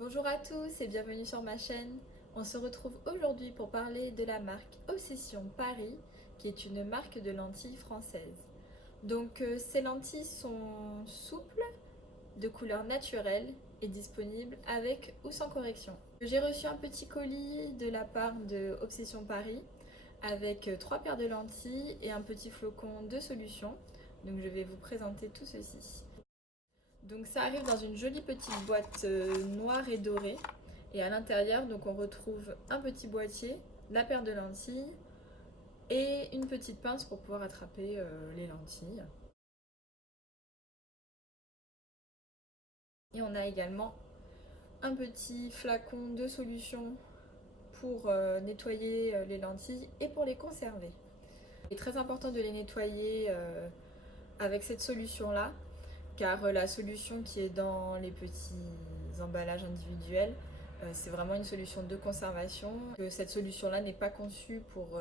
Bonjour à tous et bienvenue sur ma chaîne. On se retrouve aujourd'hui pour parler de la marque Obsession Paris, qui est une marque de lentilles française. Ces lentilles sont souples, de couleur naturelle et disponibles avec ou sans correction. J'ai reçu un petit colis de la part de Obsession Paris avec 3 paires de lentilles et un petit flocon de solution. Donc je vais vous présenter tout ceci. Donc ça arrive dans une jolie petite boîte noire et dorée. Et à l'intérieur, donc on retrouve un petit boîtier, la paire de lentilles et une petite pince pour pouvoir attraper les lentilles. Et on a également un petit flacon de solution pour nettoyer les lentilles et pour les conserver. Il est très important de les nettoyer avec cette solution-là, car la solution qui est dans les petits emballages individuels, c'est vraiment une solution de conservation. Cette solution-là n'est pas conçue pour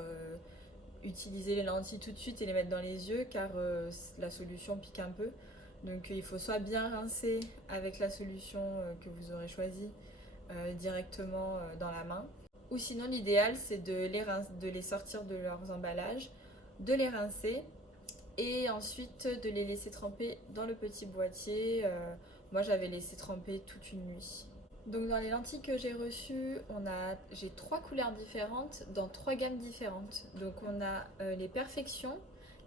utiliser les lentilles tout de suite et les mettre dans les yeux, car la solution pique un peu. Donc il faut soit bien rincer avec la solution que vous aurez choisie directement dans la main, ou sinon l'idéal c'est de les sortir de leurs emballages, de les rincer et ensuite de les laisser tremper dans le petit boîtier. Moi j'avais laissé tremper toute une nuit. Donc dans les lentilles que j'ai reçues, j'ai 3 couleurs différentes dans 3 gammes différentes. Donc on a les perfections,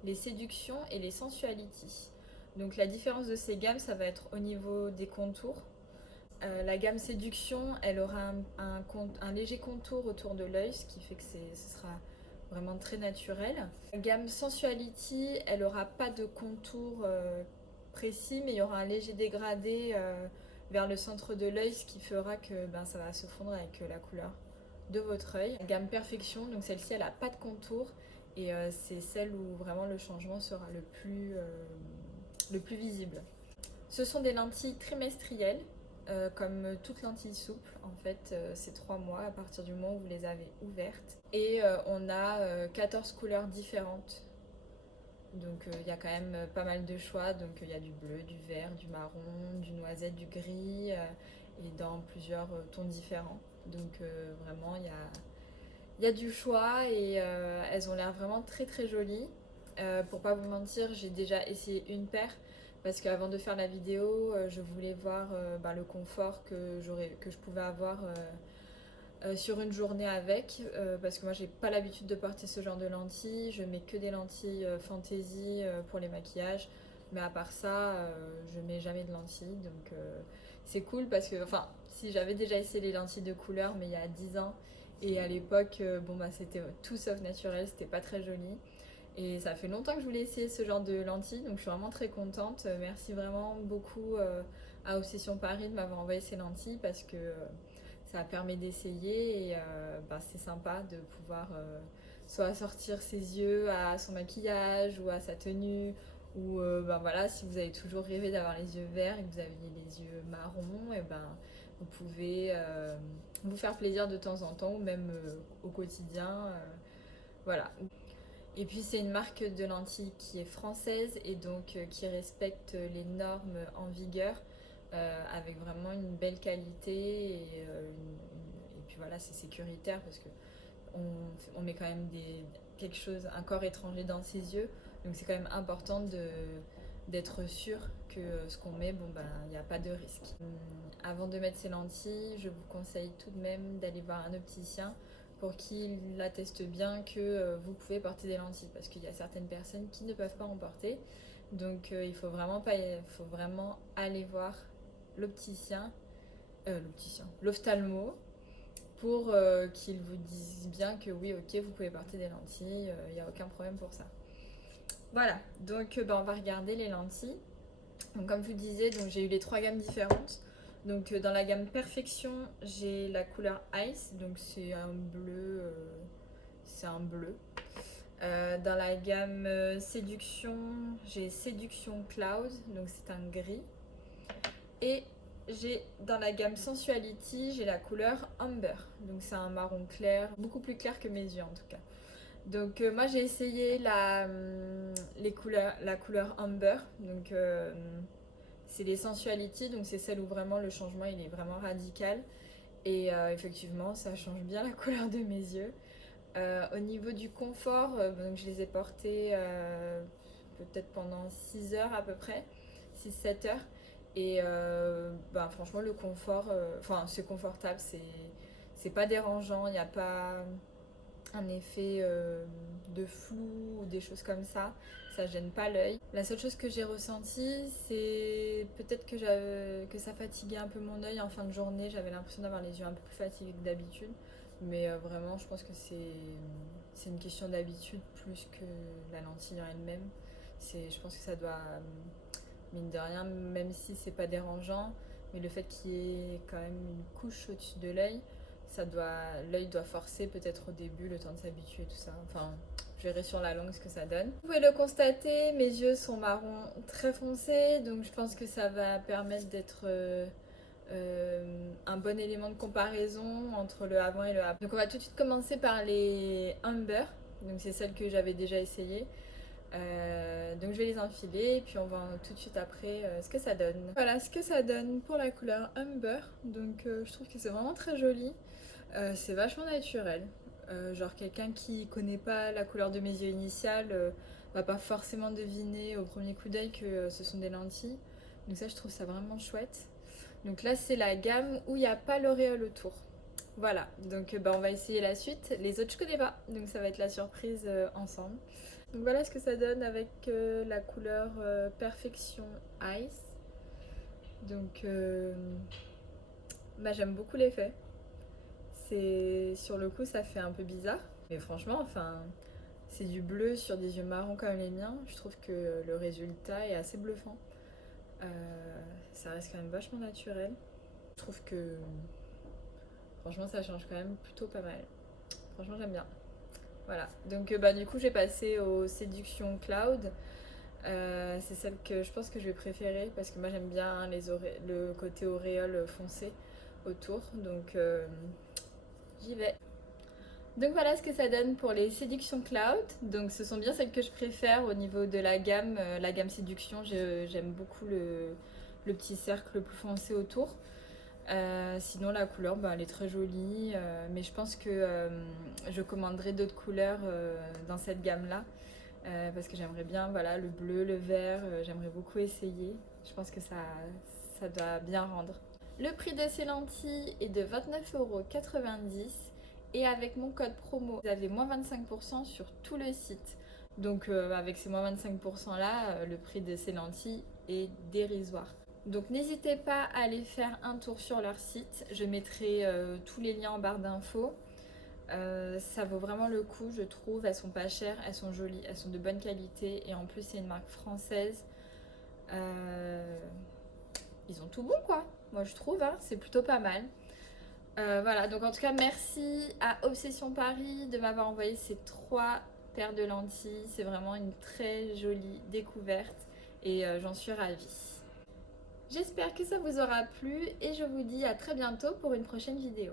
les séductions et les sensuality. Donc la différence de ces gammes, ça va être au niveau des contours. La gamme séduction, elle aura un léger contour autour de l'œil, ce qui fait que ce sera vraiment très naturel. La gamme sensuality, elle aura pas de contour précis, mais il y aura un léger dégradé vers le centre de l'œil, ce qui fera que ça va se fondre avec la couleur de votre œil. La gamme perfection, donc celle-ci, elle n'a pas de contour et c'est celle où vraiment le changement sera le plus visible. Ce sont des lentilles trimestrielles, comme toute lentille souple. En fait, c'est 3 mois à partir du moment où vous les avez ouvertes. Et on a 14 couleurs différentes. Donc il y a quand même pas mal de choix. Donc il y a du bleu, du vert, du marron, du noisette, du gris, et dans plusieurs tons différents. Donc vraiment, il y a du choix et elles ont l'air vraiment très très jolies. Pour pas vous mentir, j'ai déjà essayé une paire parce qu'avant de faire la vidéo, je voulais voir le confort que je pouvais avoir sur une journée avec, parce que moi j'ai pas l'habitude de porter ce genre de lentilles, je mets que des lentilles fantaisie pour les maquillages, mais à part ça, je mets jamais de lentilles, donc c'est cool parce que, enfin, si j'avais déjà essayé les lentilles de couleur, mais il y a 10 ans, et à l'époque, c'était tout sauf naturel, c'était pas très joli. Et ça fait longtemps que je voulais essayer ce genre de lentilles, donc je suis vraiment très contente. Merci vraiment beaucoup à Obsession Paris de m'avoir envoyé ces lentilles parce que ça permet d'essayer et c'est sympa de pouvoir soit sortir ses yeux à son maquillage ou à sa tenue, ou voilà, si vous avez toujours rêvé d'avoir les yeux verts et que vous aviez les yeux marrons, et vous pouvez vous faire plaisir de temps en temps ou même au quotidien. Voilà. Et puis c'est une marque de lentilles qui est française et donc qui respecte les normes en vigueur, avec vraiment une belle qualité et puis voilà, c'est sécuritaire parce que on met quand même quelque chose, un corps étranger dans ses yeux, donc c'est quand même important d'être sûr que ce qu'on met, il n'y a pas de risque. Avant de mettre ces lentilles, je vous conseille tout de même d'aller voir un opticien pour qu'il atteste bien que vous pouvez porter des lentilles, parce qu'il y a certaines personnes qui ne peuvent pas en porter. Donc il faut vraiment aller voir l'opticien, l'ophtalmo, pour qu'il vous dise bien que oui, ok, vous pouvez porter des lentilles, il n'y a aucun problème pour ça. Voilà, donc on va regarder les lentilles. Donc, comme je vous disais, j'ai eu les 3 gammes différentes. Donc dans la gamme Perfection, j'ai la couleur Ice, donc c'est un bleu. Dans la gamme Séduction, j'ai Séduction Cloud, donc c'est un gris. Et dans la gamme Sensuality, j'ai la couleur Amber, donc c'est un marron clair, beaucoup plus clair que mes yeux en tout cas. Donc moi j'ai essayé la couleur Amber, donc C'est les Sensuality, donc c'est celle où vraiment le changement il est vraiment radical. Et effectivement, ça change bien la couleur de mes yeux. Au niveau du confort, donc je les ai portés peut-être pendant 6 heures à peu près, 6-7 heures. Et franchement, le confort, c'est confortable, c'est pas dérangeant, il n'y a pas un effet de flou ou des choses comme ça gêne pas l'œil. La seule chose que j'ai ressentie, c'est peut-être que ça fatiguait un peu mon œil en fin de journée, j'avais l'impression d'avoir les yeux un peu plus fatigués que d'habitude, mais vraiment je pense que c'est une question d'habitude plus que la lentille en elle-même. Je pense que ça doit, mine de rien, même si c'est pas dérangeant, mais le fait qu'il y ait quand même une couche au-dessus de l'œil, l'œil doit forcer peut-être au début, le temps de s'habituer, tout ça. Enfin, je verrai sur la langue ce que ça donne. Vous pouvez le constater, mes yeux sont marron très foncés, donc je pense que ça va permettre d'être un bon élément de comparaison entre le avant et le après. Donc on va tout de suite commencer par les Amber, donc c'est celles que j'avais déjà essayées. Donc je vais les enfiler et puis on voit tout de suite après ce que ça donne. Voilà ce que ça donne pour la couleur Amber. Donc je trouve que c'est vraiment très joli. C'est vachement naturel. Genre quelqu'un qui connaît pas la couleur de mes yeux initiales va pas forcément deviner au premier coup d'œil que ce sont des lentilles. Donc ça je trouve ça vraiment chouette. Donc là c'est la gamme où il n'y a pas l'auréole autour. Voilà, donc on va essayer la suite. Les autres je connais pas, donc ça va être la surprise ensemble. Donc voilà ce que ça donne avec la couleur Perfection Ice. Donc j'aime beaucoup l'effet. Sur le coup ça fait un peu bizarre. Mais franchement, c'est du bleu sur des yeux marrons comme les miens. Je trouve que le résultat est assez bluffant. Ça reste quand même vachement naturel. Je trouve que franchement ça change quand même plutôt pas mal. Franchement j'aime bien. Voilà, donc du coup j'ai passé aux Séduction Cloud. C'est celle que je pense que je vais préférer parce que moi j'aime bien le côté auréole foncé autour, donc j'y vais. Donc voilà ce que ça donne pour les Séduction Cloud. Donc ce sont bien celles que je préfère au niveau de la gamme Séduction. J'aime beaucoup le petit cercle plus foncé autour. Sinon la couleur elle est très jolie, mais je pense que je commanderai d'autres couleurs dans cette gamme là parce que j'aimerais bien le bleu, le vert, j'aimerais beaucoup essayer. Je pense que ça doit bien rendre. Le prix de ces lentilles est de 29,90 € et avec mon code promo vous avez moins 25% sur tout le site. Donc avec ces moins 25% là, le prix de ces lentilles est dérisoire. Donc n'hésitez pas à aller faire un tour sur leur site, je mettrai tous les liens en barre d'infos. Ça vaut vraiment le coup je trouve, elles sont pas chères, elles sont jolies, elles sont de bonne qualité et en plus c'est une marque française. Ils ont tout bon quoi, moi je trouve, c'est plutôt pas mal. Voilà, donc en tout cas merci à Obsession Paris de m'avoir envoyé ces 3 paires de lentilles, c'est vraiment une très jolie découverte et j'en suis ravie. J'espère que ça vous aura plu et je vous dis à très bientôt pour une prochaine vidéo.